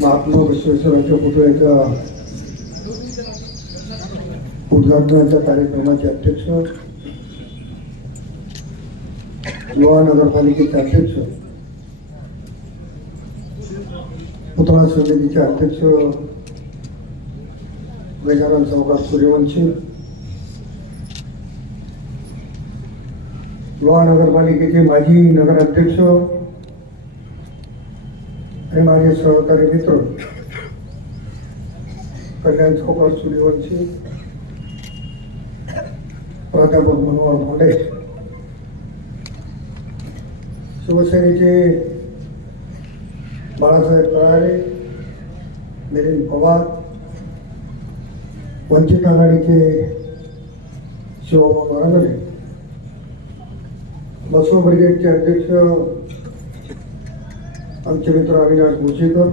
महात्मा विश्वेश्वरांच्या पुतळ्याच्या उद्घाटनाच्या कार्यक्रमाचे अध्यक्ष लोहा नगरपालिकेचे अध्यक्ष पुतळा समितीचे अध्यक्ष गजानन चौकात सूर्यवंशी लोहा नगरपालिकेचे माजी नगराध्यक्ष आणि माझे सहकारी मित्र. कल्याण चौकात सूर्यवंशी प्राध्यापक मनोहर भोंडे. शिवसेनेचे बाळासाहेब कळारे मिलिंद पवार वंचित आघाडीचे शिवभाऊ नारंगले बसव ब्रिगेडचे अध्यक्ष आमचे मित्र अविनाश भोशीकर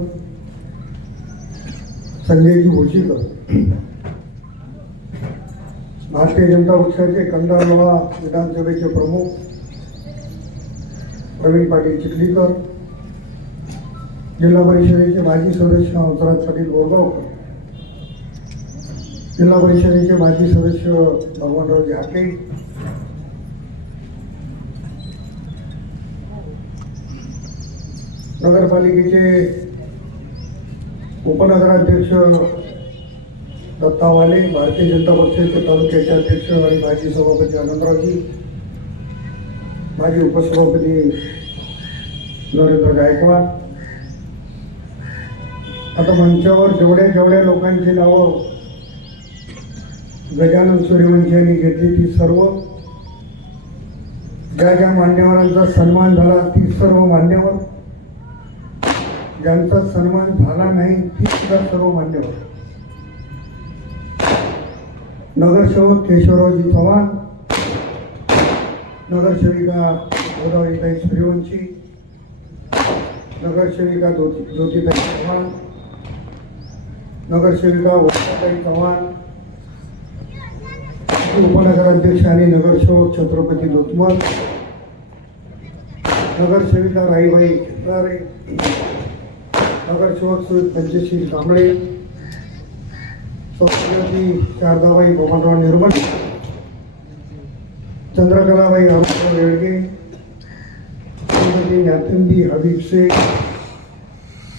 संजयजी भोशीकर भारतीय जनता पक्षाचे कंदारवा विधानसभेचे प्रमुख प्रवीण पाटील चिखलीकर जिल्हा परिषदेचे माजी सदस्य हंसराज पाटील बोरगावकर जिल्हा परिषदेचे माजी सदस्य भगवानराव झाके नगरपालिकेचे उपनगराध्यक्ष दत्तावाले भारतीय जनता पक्षाचे तालुक्याचे अध्यक्ष आणि माजी सभापती आनंदरावजी माजी उपसभापती नरेंद्र गायकवाड. आता मंचावर जेवढ्या जेवढ्या लोकांची नावं गजानन सूर्यवंशी यांनी घेतली ती सर्व ज्या ज्या मान्यवरांचा सन्मान झाला ती सर्व मान्यवर ज्यांचा सन्मान झाला नाही ती सुद्धा सर्व मान्यवर नगरसेवक केशवरावजी चव्हाण नगरसेविका गोदावरीताई सूर्यवंशी नगरसेविका ज्योती ज्योतिताई चव्हाण नगरसेविका वंशाताई चव्हाण उपनगराध्यक्ष आणि नगरसेवक छत्रपती लोतमल नगरसेविका राईबाई खेत्रारे नगरसेवक सुरेश पंचशील कांबळे सौभाग्यवती शारदाबाई बबनराव निर्मल चंद्रकलाबाई अरुणराव येळगे श्रीमती ज्ञातिंबी हबीब शेख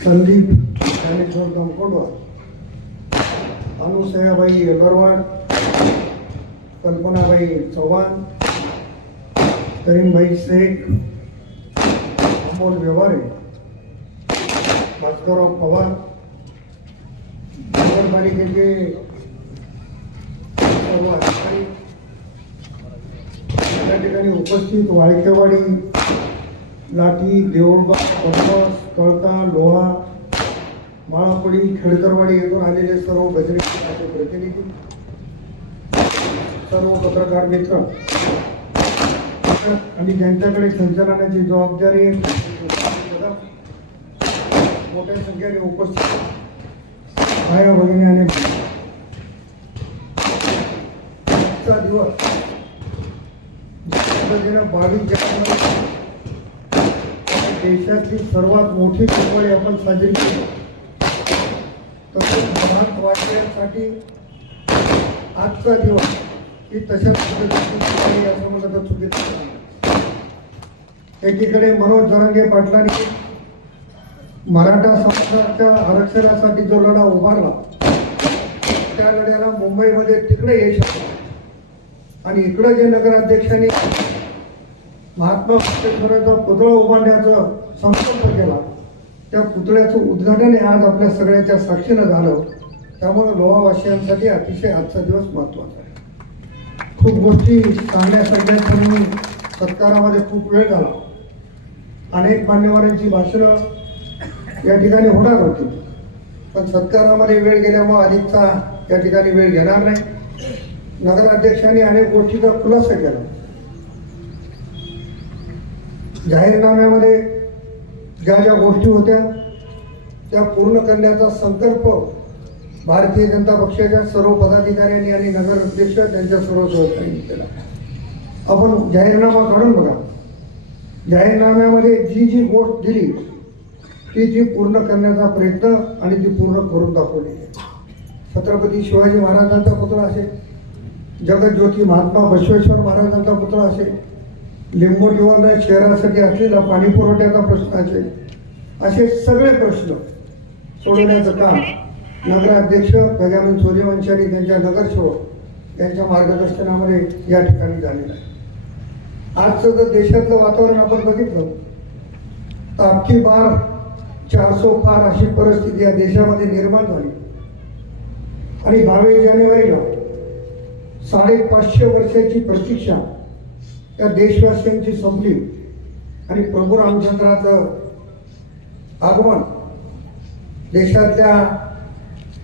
संदीप ज्ञानेश्वर दमकोडवार अनुसयाबाई अगरवाड कल्पनाबाई चव्हाण करीमभाई शेख अमोल व्यवहारे भास्करराव पवार नगरपालिकेचे सर्व अधिकारी या ठिकाणी उपस्थित वाळकेवाडी लाठी देऊळबा पद्मस कळका लोहा माळापडी खेडकरवाडी येथून आलेले सर्व बजरंगी प्रतिनिधी सर्व पत्रकार मित्र आणि ज्यांच्याकडे संचालनाची जबाबदारी आहे मोठ्या संख्येने उपस्थित भाया भगिनी आणि आजचा दिवस पद्धतीनं बावीस जानेवारी देशातली सर्वात मोठी दिवाळी आपण साजरी केली. तसेच महान वाचण्यासाठी आजचा दिवस ही तशाच पद्धतीची दिवाळी असं म्हणलं तर चुकीचं एकीकडे मनोज जरंगे पाटलांनी मराठा समाजाच्या आरक्षणासाठी जो लढा उभारला त्या लढ्याला मुंबईमध्ये तिकडे यश आणि इकडं जे नगराध्यक्षांनी महात्मा फुलेश्वराचा पुतळा उभारण्याचा संकल्प केला त्या पुतळ्याचं उद्घाटन हे आज आपल्या सगळ्याच्या साक्षीनं झालं. त्यामुळे लोहावासियांसाठी अतिशय आजचा दिवस महत्त्वाचा आहे. खूप गोष्टी सांगण्यासाठी सत्कारामध्ये खूप वेळ झाला अनेक मान्यवरांची भाषणं या ठिकाणी होणार होती. पण सत्कारामध्ये वेळ गेल्यामुळे अधिकचा या ठिकाणी वेळ घेणार नाही. नगराध्यक्षांनी अनेक गोष्टीचा खुलासा केला. जाहीरनाम्यामध्ये ज्या ज्या गोष्टी होत्या त्या पूर्ण करण्याचा संकल्प भारतीय जनता पक्षाच्या सर्व पदाधिकाऱ्यांनी आणि नगराध्यक्ष त्यांच्या सर्व सहकार्यांनी केला. आपण जाहीरनामा काढून बघा. जाहीरनाम्यामध्ये जी जी गोष्ट दिली ती ती पूर्ण करण्याचा प्रयत्न आणि ती पूर्ण करून दाखवली. छत्रपती शिवाजी महाराजांचा पुतळा असेल जगज्योती महात्मा बसवेश्वर महाराजांचा पुतळा असेल लिंबोटीवर शहरासाठी असलेला पाणी पुरवठ्याचा प्रश्न असेल असे सगळे प्रश्न सोडवण्याचं काम नगराध्यक्ष गजानन सूर्यवंशी आणि त्यांच्या नगरसेवक यांच्या मार्गदर्शनामध्ये या ठिकाणी झालेलं आहे. आजचं जर देशातलं वातावरण आपण बघितलं तर अख्खी बार चारसो पार अशी परिस्थिती या देशामध्ये निर्माण झाली. आणि बावीस जानेवारीला साडेपाचशे वर्षाची प्रतीक्षा त्या देशवासियांची संपली. आणि प्रभू रामचंद्राचं आगमन देशातल्या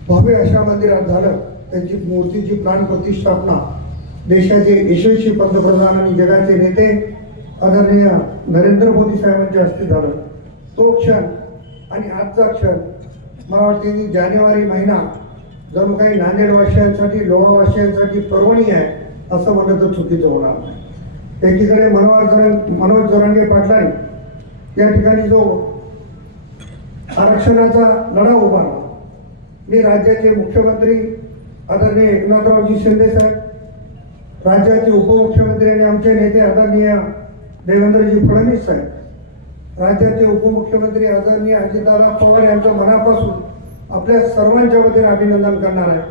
भव्य अशा मंदिरात झालं. त्यांची मूर्तीची प्राण प्रतिष्ठापना देशाचे यशस्वी पंतप्रधान आणि जगाचे नेते आदरणीय नरेंद्र मोदी साहेबांच्या हस्ते झालं. तो क्षण आणि आजचा क्षण मला वाटते की जानेवारी महिना जणू काही नांदेडवासियांसाठी लोहावासियांसाठी पर्वणी आहे असं म्हणलं तर चुकीचं होणार नाही. एकीकडे मनोहर जरंग मनोज जरांगे पाटलांनी या ठिकाणी जो आरक्षणाचा लढा उभारला मी राज्याचे मुख्यमंत्री आदरणीय एकनाथरावजी शिंदे साहेब राज्याचे उपमुख्यमंत्री आणि आमचे नेते आदरणीय देवेंद्रजी फडणवीस साहेब राज्याचे उपमुख्यमंत्री आदरणीय अजितदादा पवार यांचं मनापासून आपल्या सर्वांच्या वतीने अभिनंदन करणार आहे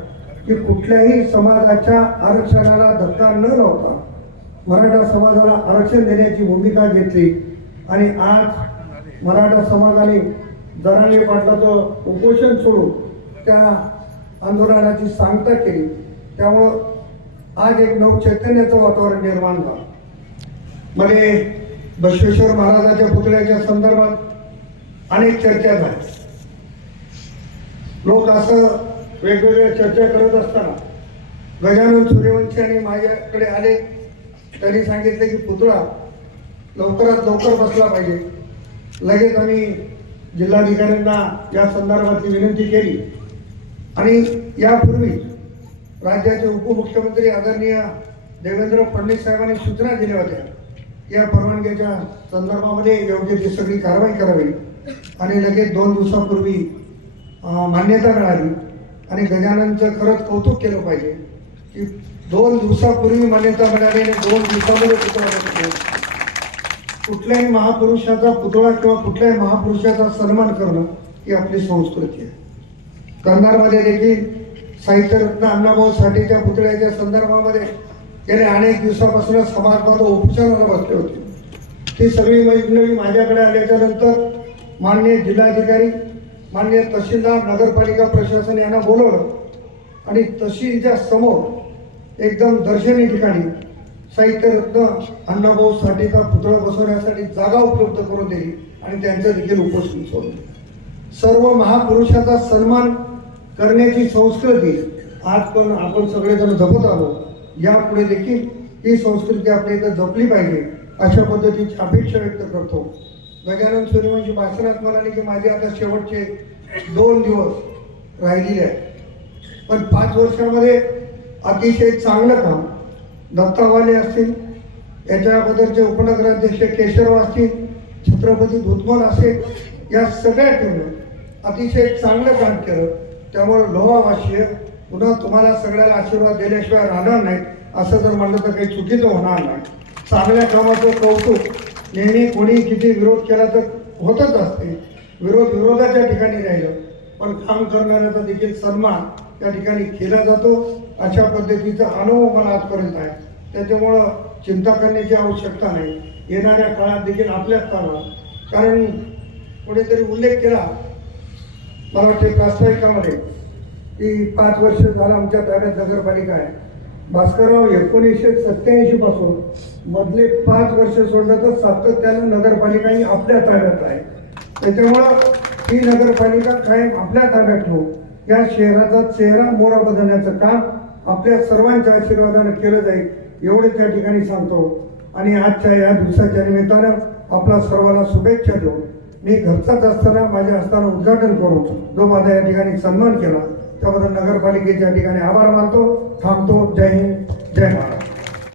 की कुठल्याही समाजाच्या आरक्षणाला धक्का न लावता मराठा समाजाला आरक्षण देण्याची भूमिका घेतली. आणि आज मराठा समाजाने दरांगे पाटलाचं उपोषण सोडून त्या आंदोलनाची सांगता केली. त्यामुळं आज एक नव चैतन्याचं वातावरण निर्माण झालं. मध्ये बसवेश्वर महाराजाच्या पुतळ्याच्या संदर्भात अनेक चर्चा झाल्या लोक असं वेगवेगळ्या चर्चा करत असताना गजानन सूर्यवंशी आणि माझ्याकडे आले. त्यांनी सांगितले की पुतळा लवकरात लवकर बसला पाहिजे. लगेच आम्ही जिल्हाधिकाऱ्यांना या संदर्भातली विनंती केली. आणि यापूर्वी राज्याचे उपमुख्यमंत्री आदरणीय देवेंद्र फडणवीस साहेबांनी सूचना दिल्या होत्या. या परवानगीच्या संदर्भामध्ये योग्य ती सगळी कारवाई करावी. आणि लगेच दोन दिवसापूर्वी मान्यता मिळाली. आणि गजाननचं खरंच कौतुक केलं पाहिजे की दोन दिवसापूर्वी मान्यता मिळाली आणि दोन दिवसामध्ये पुतळा कुठल्याही महापुरुषाचा पुतळा किंवा कुठल्याही महापुरुषाचा सन्मान करणं ही आपली संस्कृती आहे. कंधारमध्ये देखील साहित्यरत्न अण्णाभाऊ साठेच्या पुतळ्याच्या संदर्भामध्ये गेले अनेक दिवसापासून समाजवाद उपचाराला बसले होते. ती सगळी मंडळी माझ्याकडे आल्याच्यानंतर मान्य जिल्हाधिकारी मान्य तहसीलदार नगरपालिका प्रशासन यांना बोलवलं आणि तहसीलच्या समोर एकदम दर्शनी ठिकाणी साहित्यरत्न अण्णाभाऊ साठेचा पुतळा बसवण्यासाठी जागा उपलब्ध करून दिली आणि त्यांचं देखील उपस्थित सोडलं. सर्व महापुरुषाचा सन्मान करण्याची संस्कृती आज पण आपण सगळेजण जपत आलो यापुढे देखील ही संस्कृती आपल्या इथं जपली पाहिजे अशा पद्धतीची अपेक्षा व्यक्त करतो. गजानन सूर्यवंशी भाषणात म्हणाले की माझे आता शेवटचे दोन दिवस राहिलेले आहेत. पण पाच वर्षामध्ये अतिशय चांगलं काम दत्तावाले असतील याच्या अगोदरचे उपनगराध्यक्ष केशव असतील छत्रपती धुतमल असेल या सगळ्या टीमनं अतिशय चांगलं काम केलं. त्यामुळे लोहावाशीय पुन्हा तुम्हाला सगळ्याला आशीर्वाद दिल्याशिवाय राहणार नाही असं जर म्हणलं तर काही चुकीचं होणार नाही. चांगल्या कामाचं कौतुक नेहमी कोणी किती विरोध केला तर होतच असते. विरोध विरोधाच्या ठिकाणी राहिलं. पण काम करणाऱ्याचा देखील सन्मान त्या ठिकाणी केला जातो. अशा पद्धतीचा अनुभव मला आजपर्यंत आहे. त्याच्यामुळं चिंता करण्याची आवश्यकता नाही. येणाऱ्या काळात देखील आपल्याच चालणार. कारण कुठेतरी उल्लेख केला मला वाटते प्रास्ताविकामध्ये की पाच वर्ष झालं आमच्या ताब्यात नगरपालिका आहे. भास्करराव एकोणीसशे सत्त्याऐंशीपासून मधले पाच वर्ष सोडलं तर सातत्यानं नगरपालिका ही आपल्या ताब्यात आहे. त्याच्यामुळं ही नगरपालिका कायम आपल्या ताब्यात ठेवू या शहराचा चेहरा मोरा बदलण्याचं काम आपल्या सर्वांच्या आशीर्वादानं केलं जाईल एवढे त्या ठिकाणी सांगतो. आणि आजच्या या दिवसाच्या निमित्तानं आपला सर्वांना शुभेच्छा देऊन मी घरचाच असताना माझ्या असताना उद्घाटन करून जो माझा या ठिकाणी सन्मान केला. त्याबद्दल नगरपालिकेच्या ठिकाणी आभार मानतो थांबतो. जय हिंद जय महाराज